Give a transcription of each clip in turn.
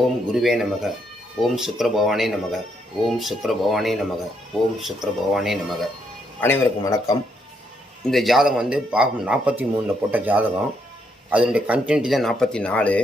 ஓம் குருவே நமக. ஓம் சுக்கிரபகவானே நமக. ஓம் சுக்கிரபகவானே நமக. ஓம் சுக்கிரபகவானே நமக. அனைவருக்கும் வணக்கம். இந்த ஜாதகம் பாகம் 43 போட்ட ஜாதகம். அதனுடைய கண்டென்ட் தான் 44.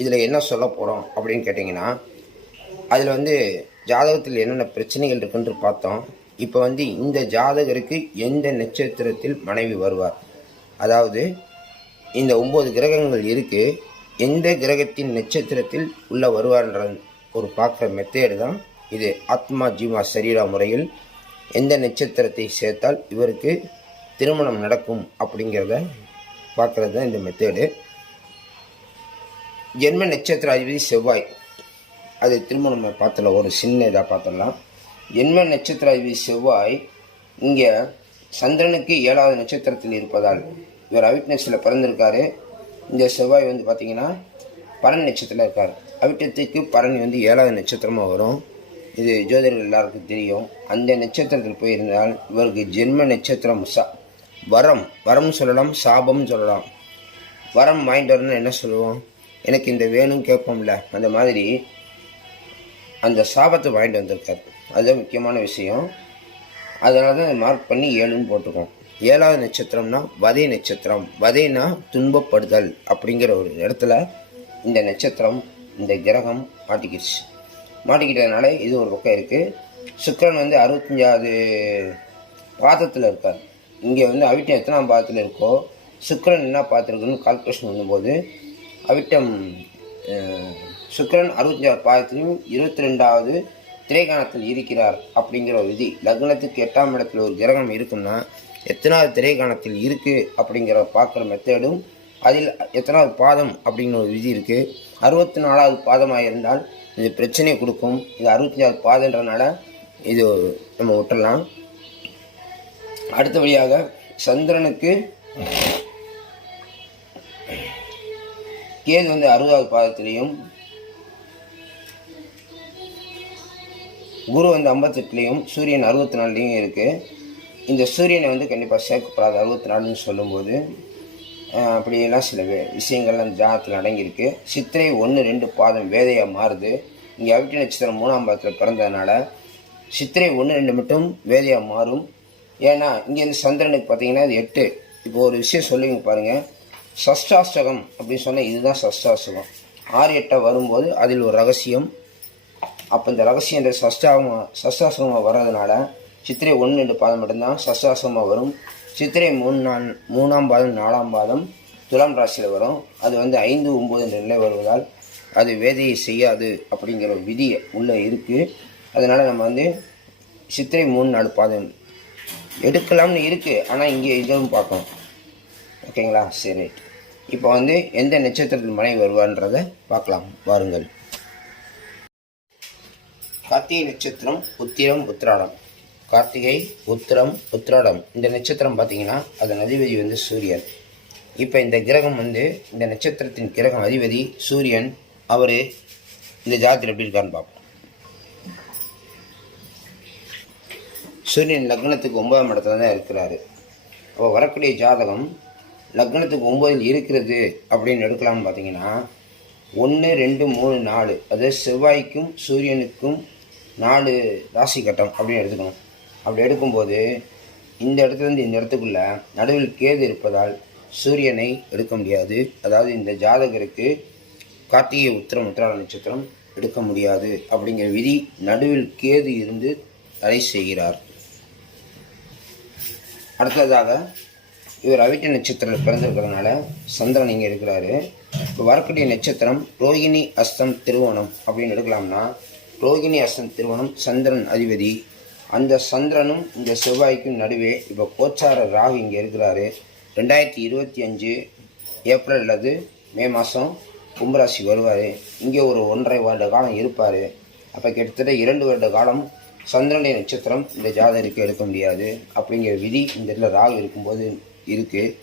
இதில் என்ன சொல்ல போகிறோம் அப்படின்னு கேட்டிங்கன்னா, அதில் ஜாதகத்தில் என்னென்ன பிரச்சனைகள் இருக்குன்னு பார்த்தோம். இப்போ இந்த ஜாதகருக்கு எந்த நட்சத்திரத்தில் மனைவி வருவார், அதாவது இந்த 9 கிரகங்கள் இருக்குது, எந்த கிரகத்தின் நட்சத்திரத்தில் உள்ள வருவார்ன்ற ஒரு பார்க்குற மெத்தேடு தான் இது. ஆத்மா ஜீவா சரீரா முறையில் எந்த நட்சத்திரத்தை சேர்த்தால் இவருக்கு திருமணம் நடக்கும் அப்படிங்கிறத பார்க்குறது தான் இந்த மெத்தேடு. ஜென்ம நட்சத்திர அதிபதி செவ்வாய், அது திருமணம் பார்த்தல ஒரு சின்ன இதாக பார்த்துடலாம். ஜென்ம நட்சத்திர அதிபதி செவ்வாய் இங்கே சந்திரனுக்கு 7வது நட்சத்திரத்தில் இருப்பதால் இவர் அவிட்னஸில் பிறந்திருக்காரு. இந்த செவ்வாய் பார்த்திங்கன்னா பரணி நட்சத்திரத்தில் இருக்கார். அவிட்டத்துக்கு பரணி 7வது நட்சத்திரமாக வரும். இது ஜோதிடர்கள் எல்லாருக்கும் தெரியும். அந்த நட்சத்திரத்தில் போயிருந்தால் இவருக்கு ஜென்ம நட்சத்திரம் வரம் சொல்லலாம், சாபம் சொல்லலாம். வரம் வாங்கிட்டு வரணும்னு என்ன சொல்லுவோம், எனக்கு இந்த வேணும் கேட்போம்ல, அந்த மாதிரி அந்த சாபத்தை வாங்கிட்டு வந்திருக்கார். அதுதான் முக்கியமான விஷயம். அதனால தான் மார்க் பண்ணி 7ன்னு போட்டிருக்கோம். 7வது நட்சத்திரம்னா வதை நட்சத்திரம். வதைனா துன்பப்படுதல் அப்படிங்கிற ஒரு இடத்துல இந்த நட்சத்திரம், இந்த கிரகம் மாட்டிக்கிட்டதுனால இது ஒரு பக்கம் இருக்குது. சுக்கிரன் 65வது பாதத்தில் இருக்கார். இங்கே அவிட்டம் எத்தனாம் பாதத்தில் இருக்கோ சுக்கிரன் என்ன பார்த்துருக்குன்னு கால்குலேஷன் பண்ணும்போது அவிட்டம் சுக்கிரன் 65வது பாதத்திலையும் 22வது திரைகாணத்தில் இருக்கிறார் அப்படிங்கிற ஒரு விதி. லக்னத்துக்கு 8ஆம் இடத்துல ஒரு கிரகம் இருக்குன்னா எத்தனாவது திரைகாணத்தில் இருக்குது அப்படிங்கிற பார்க்குற மெத்தேடும், அதில் எத்தனாவது பாதம் அப்படிங்கிற ஒரு விதி இருக்குது. 64வது பாதமாக இருந்தால் இது பிரச்சனை கொடுக்கும். இது 65வது பாதன்றனால இது நம்ம விட்டுடலாம். அடுத்தபடியாக சந்திரனுக்கு கேது 60வது பாதத்திலையும், குரு 58லையும், சூரியன் 64லையும் இருக்குது. இந்த சூரியனை கண்டிப்பாக சேர்க்கப்படாது 64ன்னு சொல்லும்போது. அப்படியெல்லாம் சில விஷயங்கள் அந்த ஜாதகத்தில் அடங்கியிருக்கு. சித்திரை 1, 2 பாதம் வேதையாக மாறுது. இங்கே அவிட்ட நட்சத்திரம் 3ஆம் பாதத்தில் பிறந்ததுனால சித்திரை 1, 2 மட்டும் வேதையாக மாறும். ஏன்னா இங்கேருந்து சந்திரனுக்கு பார்த்தீங்கன்னா இது 8. இப்போ ஒரு விஷயம் சொல்லுவீங்க பாருங்கள், சஷ்டாஷ்டகம் அப்படின்னு சொன்னால் இதுதான் சஷ்டாஷ்டகம். 6, 8 வரும்போது அதில் ஒரு ரகசியம். அப்போ இந்த ரகசியம் இந்த சஷ்டாஷ்டகமாக வர்றதுனால சித்திரை 1, 2 பாதம் மட்டும்தான் சஷ்டாஷ்டகமாக வரும். சித்திரை 3ஆம் பாதம் 4ஆம் பாதம் துலாம் ராசியில் வரும். அது 5, 9 நிலை வருவதால் அது வேதையை செய்யாது அப்படிங்கிற ஒரு விதி உள்ளே இருக்குது. அதனால் நம்ம சித்திரை 3, 4 பாதம் எடுக்கலாம்னு இருக்குது. ஆனால் இங்கே இதுவும் பார்க்கணும். ஓகேங்களா? சரி, இப்போ எந்த நட்சத்திரத்தில் மனைவி வருவான்றதை பார்க்கலாம் வாருங்கள். கார்த்திகை நட்சத்திரம், உத்திரம், உத்திராடம். கார்த்திகை, உத்திரம், உத்திராடம் இந்த நட்சத்திரம் பார்த்தீங்கன்னா அதன் அதிபதி சூரியன். இப்போ இந்த கிரகம் இந்த நட்சத்திரத்தின் கிரகம் அதிபதி சூரியன். அவர் இந்த ஜாதகத்தில் எப்படி இருக்கான்னு பார்ப்போம். சூரியன் லக்னத்துக்கு 9ஆம் இடத்துல தான் இருக்கிறாரு. அப்போ வரக்கூடிய ஜாதகம் லக்னத்துக்கு 9ல் இருக்கிறது அப்படின்னு எடுக்கலாம்னு பார்த்தீங்கன்னா 1, 2, 3, 4, அதாவது செவ்வாய்க்கும் சூரியனுக்கும் 4 ராசி கட்டம் அப்படின்னு எடுத்துக்கணும். அப்படி எடுக்கும்போது இந்த இடத்துலேருந்து இந்த இடத்துக்குள்ள நடுவில் கேது இருப்பதால் சூரியனை எடுக்க முடியாது. அதாவது இந்த ஜாதகருக்கு கார்த்திகை, உத்திரம், உத்திராட நட்சத்திரம் எடுக்க முடியாது அப்படிங்கிற விதி நடுவில் கேது இருந்து தடை செய்கிறார். அடுத்ததாக இவர் அவிட்ட நட்சத்திரம் பிறந்திருக்கிறதுனால சந்திரன் இங்கே இருக்கிறாரு. இப்போ வரக்கூடிய நட்சத்திரம் ரோகிணி, அஸ்தம், திருவோணம் அப்படின்னு எடுக்கலாம்னா ரோகிணி, அஸ்தம், திருவோணம் சந்திரன் அதிபதி. அந்த சந்திரனும் இந்த செவ்வாய்க்கும் நடுவே இப்போ கோச்சார ராகு இங்கே இருக்கிறாரு. 2025 ஏப்ரல் அல்லது மே மாதம் கும்பராசி வருவார். இங்கே ஒரு 1.5 வருட காலம் இருப்பார். அப்போ கிட்டத்தட்ட 2 வருட காலம் சந்திரனுடைய நட்சத்திரம் இந்த ஜாதகருக்கு எடுக்க முடியாது அப்படிங்கிற விதி இந்த இடத்துல ராகு இருக்கும்போது இருக்குது.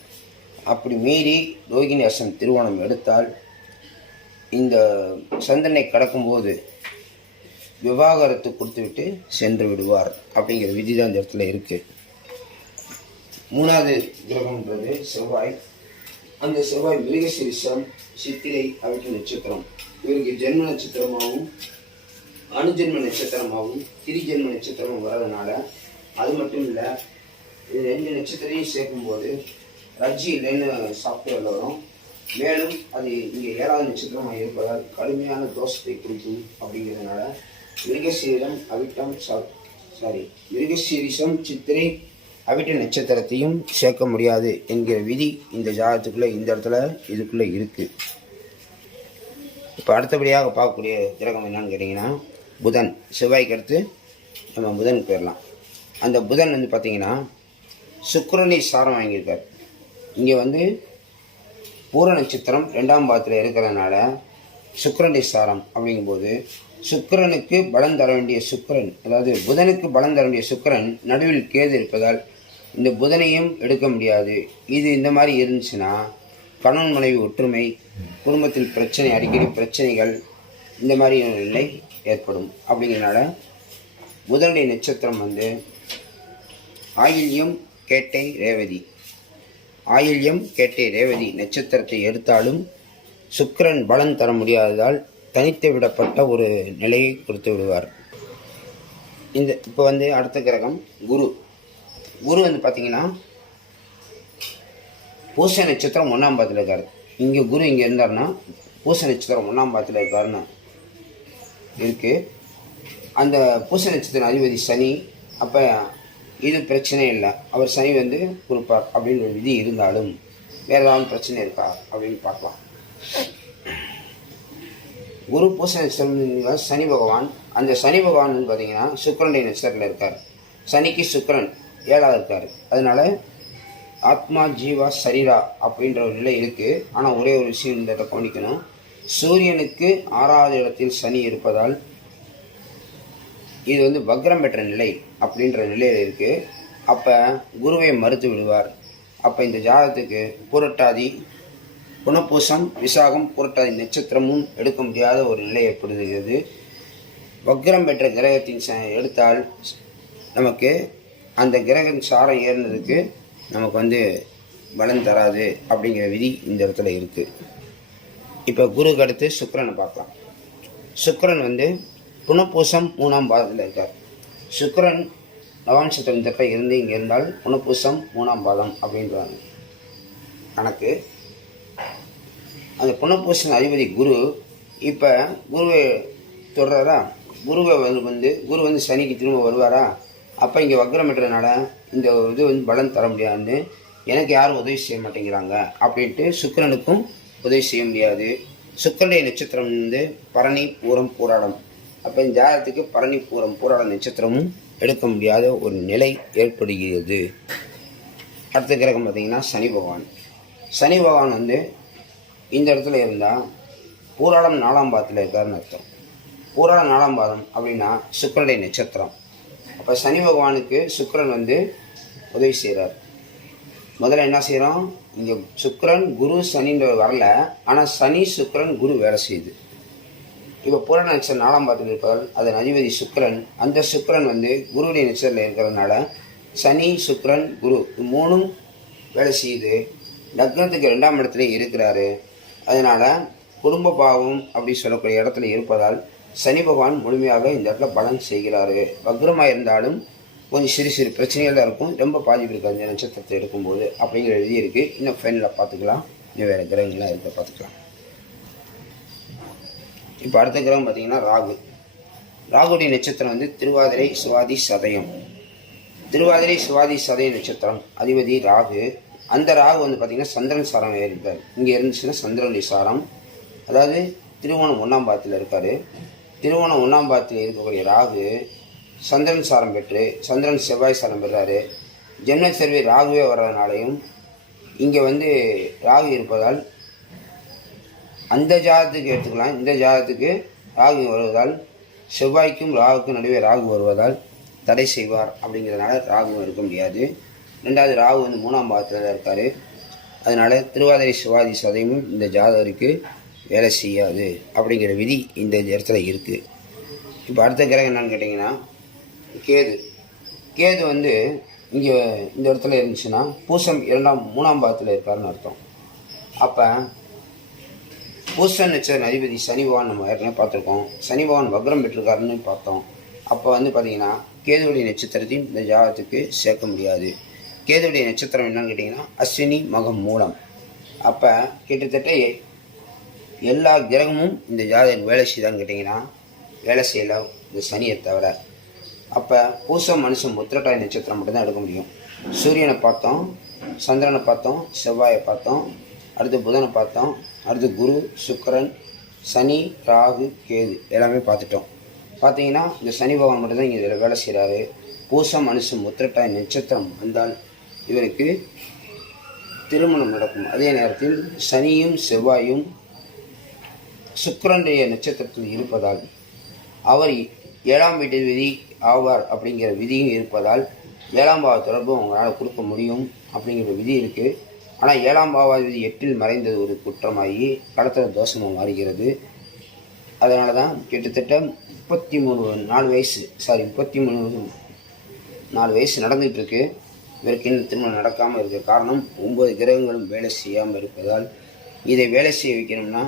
அப்படி மீறி ரோகிணி, அஸ்தம், திருவோணம் எடுத்தால் இந்த சந்திரனை கடக்கும்போது விவாகரத்து கொடுத்துவிட்டு சென்று விடுவார் அப்படிங்கிற விதி தான் இந்த இடத்துல இருக்குது. 3வது கிரகம்ன்றது செவ்வாய். அந்த செவ்வாய் மிருகசீரிஷம், சித்திரை, அவிட்ட நட்சத்திரம் இவருக்கு ஜென்ம நட்சத்திரமாகவும் அணுஜென்ம நட்சத்திரமாகவும் திரிஜென்ம நட்சத்திரமும் வர்றதுனால அது மட்டும் இல்லை, இது 2 நட்சத்திரையும் சேர்க்கும்போது ரஜ்ஜி இல்லைன்னு சாஃப்ட்வேரில் வரும். மேலும் அது இங்கே 7வது நட்சத்திரமாக இருப்பதால் கடுமையான தோஷத்தை கொடுக்கும். அப்படிங்கிறதுனால மிருகசீரிடம் அவிட்டம் மிருகசீரிசம் சித்திரை அவிட்ட நட்சத்திரத்தையும் சேர்க்க முடியாது என்கிற விதி இந்த ஜாதகத்துக்குள்ளே இந்த இடத்துல இதுக்குள்ளே இருக்குது. இப்போ அடுத்தபடியாக பார்க்கக்கூடிய கிரகம் என்னன்னு கேட்டிங்கன்னா புதன். செவ்வாய்க்கு அடுத்து நம்ம புதன் போயிடலாம். அந்த புதன் வந்து பார்த்திங்கன்னா சுக்கிரனை சாரம் வாங்கியிருக்கார். இங்கே வந்து பூர நட்சத்திரம் 2ஆம் பாவத்தில் இருக்கிறதுனால சுக்கிரனை சாரம் அப்படிங்கும்போது சுக்கிரனுக்கு பலம் தர வேண்டிய சுக்கிரன், அதாவது புதனுக்கு பலம் தர வேண்டிய சுக்கிரன் நடுவில் கேது இருப்பதால் இந்த புதனையும் எடுக்க முடியாது. இது இந்த மாதிரி இருந்துச்சுன்னா கணவன் மனைவி ஒற்றுமை, குடும்பத்தில் பிரச்சனை, அடிக்கடி பிரச்சனைகள், இந்த மாதிரி நிலை ஏற்படும். அப்படிங்கிறனால புதனுடைய நட்சத்திரம் வந்து ஆயில்யம் கேட்டை ரேவதி. ஆயில்யம் கேட்டை ரேவதி நட்சத்திரத்தை எடுத்தாலும் சுக்கிரன் பலன் தர முடியாததால் தனித்து விடப்பட்ட ஒரு நிலையை கொடுத்து விடுவார். இப்போ வந்து அடுத்த கிரகம் குரு. குரு வந்து பார்த்திங்கன்னா பூச நட்சத்திரம் 1ஆம் பாவத்தில் இருக்கார். இங்கே குரு இங்கே இருந்தார்னா பூச நட்சத்திரம் 1ஆம் பாவத்தில் இருக்காருன்னு இருக்குது. அந்த பூச நட்சத்திரம் அதிபதி சனி. அப்போ இது பிரச்சனை இல்லை, அவர் சனி வந்து கொடுப்பார் அப்படின்னு ஒரு விதி இருந்தாலும் வேறு ஏதாவது பிரச்சனை இருக்கா அப்படின்னு பார்க்கலாம். குரு பூச நட்சத்திரம் சனி பகவான். அந்த சனி பகவான் வந்து பார்த்திங்கன்னா சுக்கிரனுடைய நட்சத்திரத்தில் இருக்கார். சனிக்கு சுக்கிரன் 7ஆவது இருக்கார். அதனால ஆத்மா ஜீவா சரீரா அப்படின்ற ஒரு நிலை இருக்குது. ஆனால் ஒரே ஒரு விஷயம் இந்த இடத்தை கவனிக்கணும். சூரியனுக்கு 6வது இடத்தில் சனி இருப்பதால் இது வந்து வக்ரம் பெற்ற நிலை அப்படின்ற நிலையில் இருக்குது. அப்போ குருவை மறுத்து விடுவார். அப்போ இந்த ஜாதகத்துக்கு புரட்டாதி, புனப்பூசம், விசாகம், புரட்டாதி நட்சத்திரமும் எடுக்க முடியாத ஒரு நிலை ஏற்படுகிறது. வக்ரம் பெற்ற கிரகத்தின் எடுத்தால் நமக்கு அந்த கிரகம் சாரம் ஏறினதுக்கு நமக்கு வந்து பலன் தராது அப்படிங்கிற விதி இந்த இடத்துல இருக்குது. இப்போ குருக்கு அடுத்து சுக்கிரனை பார்க்கலாம். சுக்கிரன் வந்து புனப்பூசம் 3ஆம் பாதத்தில் இருக்கார். சுக்கிரன் நவாம்சத்தின் தட்ட இருந்து இங்கே இருந்தால் புனப்பூசம் 3ஆம் பாதம் அப்படின்றாங்க கணக்கு. அந்த புனப்பூசன் அதிபதி குரு. இப்போ குருவை தொடர்றாரா, குரு வந்து சனிக்கு திரும்ப வருவாரா. அப்போ இங்கே வக்ரம் பெற்றதுனால இந்த இது வந்து பலன் தர முடியாதுன்னு, எனக்கு யாரும் உதவி செய்ய மாட்டேங்கிறாங்க அப்படின்ட்டு சுக்கிரனுக்கும் உதவி செய்ய முடியாது. சுக்கிரனுடைய நட்சத்திரம் வந்து பரணி, பூரம், பூராடம். அப்போ இந்த ஜாதகத்துக்கு பரணி, பூரம், பூராடம் நட்சத்திரமும் எடுக்க முடியாத ஒரு நிலை ஏற்படுகிறது. அடுத்த கிரகம் பார்த்திங்கன்னா சனி பகவான். சனி பகவான் வந்து இந்த இடத்துல இருந்தால் பூராடம் 4ஆம் பாதத்தில் இருக்காருன்னு அர்த்தம். பூராடம் 4ஆம் பாதம் அப்படின்னா சுக்கிரனுடைய நட்சத்திரம். அப்போ சனி பகவானுக்கு சுக்கிரன் வந்து உதவி செய்கிறார். முதல்ல என்ன செய்கிறோம், இங்கே சுக்கிரன் குரு சனின்ற வரல, ஆனால் சனி சுக்கிரன் குரு வேலை செய்யுது. இப்போ பூராட நட்சத்திரம் 4ஆம் பாதத்தில் இருப்பதால் அதன் அதிபதி சுக்கிரன். அந்த சுக்கிரன் வந்து குருவுடைய நட்சத்திரத்தில் இருக்கிறதுனால சனி, சுக்கிரன், குரு 3ம் வேலை செய்யுது. லக்னத்துக்கு 2ஆம் இடத்துல இருக்கிறாரு. அதனால் குடும்ப பாவம் அப்படி சொல்லக்கூடிய இடத்துல இருப்பதால் சனி பகவான் முழுமையாக இந்த இடத்துல பலன் செய்கிறாரு. வக்ரமாக இருந்தாலும் கொஞ்சம் சிறு சிறு பிரச்சனைகள் தான் இருக்கும், ரொம்ப பாதிப்பு இருக்காது இந்த நட்சத்திரத்தை எடுக்கும்போது அப்படிங்கிற விதி இருக்குது. இன்னும் ஃபைனலாக பார்த்துக்கலாம், இன்னும் வேறு கிரகங்கள்லாம் இருக்க பார்த்துக்கலாம். இப்போ அடுத்த கிரகம் பார்த்திங்கன்னா ராகு. ராகுடைய நட்சத்திரம் வந்து திருவாதிரை, சுவாதி, சதயம். திருவாதிரை, சுவாதி, சதய நட்சத்திரம் அதிபதி ராகு. அந்த ராகு வந்து பார்த்திங்கன்னா சந்திரன் சாரம் ஏறிப்பார். இங்கே இருந்துச்சுன்னா சந்திரனுடைய சாரம், அதாவது திருவோணம் 1ஆம் பாதத்தில் இருக்கார். திருவோணம் 1ஆம் பாதத்தில் இருக்கக்கூடிய ராகு சந்திரன் சாரம் பெற்று சந்திரன் செவ்வாய் சாரம் பெறாரு. ஜென்ம செல்வி ராகுவே வர்றதுனாலையும் இங்கே வந்து ராகு இருப்பதால் அந்த ஜாதகத்துக்கு எடுத்துக்கலாம். இந்த ஜாதகத்துக்கு ராகு வருவதால் செவ்வாய்க்கும் ராகுக்கும் நடுவே ராகு வருவதால் தடை செய்வார். அப்படிங்கிறதுனால ராகுவும் இருக்க முடியாது. 2வது ராகு வந்து 3ஆம் பாதத்தில் தான் இருக்கார். அதனால் திருவாதிரை, சுவாதி, சதயமும் இந்த ஜாதகருக்கு வேலை செய்யாது அப்படிங்கிற விதி இந்த இடத்துல இருக்குது. இப்போ அடுத்த கிரகம் என்னன்னு கேட்டிங்கன்னா கேது. கேது வந்து இங்கே இந்த இடத்துல இருந்துச்சுன்னா பூசம் 3ஆம் பாதத்தில் இருக்காருன்னு அர்த்தம். அப்போ பூச நட்சத்திர அதிபதி சனி பகவான் நம்ம ஏற்கனவே பார்த்துருக்கோம். சனி பகவான் வக்ரம் பெற்றிருக்காருன்னு பார்த்தோம். அப்போ பார்த்தீங்கன்னா கேதுவுடைய நட்சத்திரத்தையும் இந்த ஜாதகத்துக்கு சேர்க்க முடியாது. கேதுவுடைய நட்சத்திரம் என்னன்னு கேட்டிங்கன்னா அஸ்வினி மகம் மூலம். அப்போ கிட்டத்தட்ட எல்லா கிரகமும் இந்த ஜாதகம் வேலை செய்தான்னு கேட்டிங்கன்னா வேலை செய்யலை, இந்த சனியை தவிர. அப்போ பூசம் மனுஷன் உத்திரட்டாதி நட்சத்திரம் மட்டும்தான் எடுக்க முடியும். சூரியனை பார்த்தோம், சந்திரனை பார்த்தோம், செவ்வாயை பார்த்தோம், அடுத்து புதனை பார்த்தோம், அடுத்து குரு, சுக்கிரன், சனி, ராகு, கேது எல்லாமே பார்த்துட்டோம். பார்த்தீங்கன்னா இந்த சனி பகவான் மட்டும்தான் இங்கே இதில் வேலை செய்கிறாரு. பூசம் மனுஷன் உத்திரட்டாதி நட்சத்திரம் வந்தால் இவருக்கு திருமணம் நடக்கும். அதே நேரத்தில் சனியும் செவ்வாயும் சுக்கிரனுடைய நட்சத்திரத்தில் இருப்பதால் அவர் 7ஆம் வீட்டு விதி ஆவார் அப்படிங்கிற விதியும் இருப்பதால் 7ஆம் பாவ தொடர்பு அவங்களால் கொடுக்க முடியும் அப்படிங்கிற விதி இருக்குது. ஆனால் 7ஆம் பாவாதிபதி 8இல் மறைந்தது ஒரு குற்றமாகி கடத்தல தோஷமாக மாறுகிறது. அதனால தான் கிட்டத்தட்ட 33 வயசு நடந்துகிட்டு இருக்கு. இவருக்கு இன்னும் திருமணம் நடக்காமல் இருக்க காரணம் 9 கிரகங்களும் வேலை செய்யாமல் இருப்பதால். இதை வேலை செய்ய வைக்கணும்னா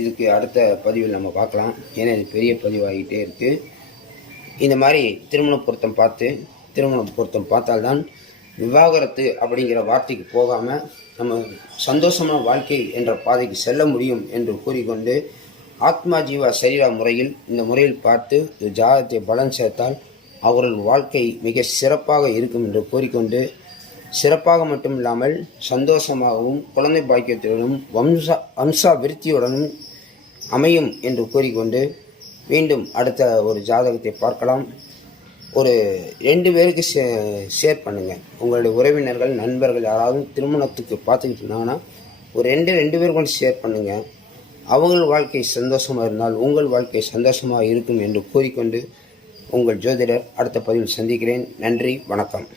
இதுக்கு அடுத்த பதிவில் நம்ம பார்க்கலாம். ஏன்னா இது பெரிய பதிவாகிட்டே இருக்குது. இந்த மாதிரி திருமண பொருத்தம் பார்த்தால்தான் விவாகரத்து அப்படிங்கிற வார்த்தைக்கு போகாமல் நம்ம சந்தோஷமான வாழ்க்கை என்ற பாதைக்கு செல்ல முடியும் என்று கூறிக்கொண்டு ஆத்மா ஜீவா சரீரா முறையில் இந்த முறையில் பார்த்து ஜாதகத்தை பலன் சேர்த்தால் அவர்கள் வாழ்க்கை மிக சிறப்பாக இருக்கும் என்று கூறிக்கொண்டு, சிறப்பாக மட்டும் இல்லாமல் சந்தோஷமாகவும் குழந்தை பாக்கியத்துடனும் வம்சா விருத்தியுடனும் அமையும் என்று கூறிக்கொண்டு மீண்டும் அடுத்த ஒரு ஜாதகத்தை பார்க்கலாம். ஒரு 2 பேருக்கு ஷேர் பண்ணுங்கள். உங்களுடைய உறவினர்கள், நண்பர்கள் யாராவது திருமணத்துக்கு பார்த்துக்கிட்டு இருந்தாங்கன்னா ஒரு 2 பேர் கொண்டு ஷேர் பண்ணுங்கள். அவங்கள் வாழ்க்கை சந்தோஷமாக இருந்தால் உங்கள் வாழ்க்கை சந்தோஷமாக இருக்கும் என்று கூறிக்கொண்டு உங்கள் ஜோதிடர் அடுத்த பதிவில் சந்திக்கிறேன். நன்றி, வணக்கம்.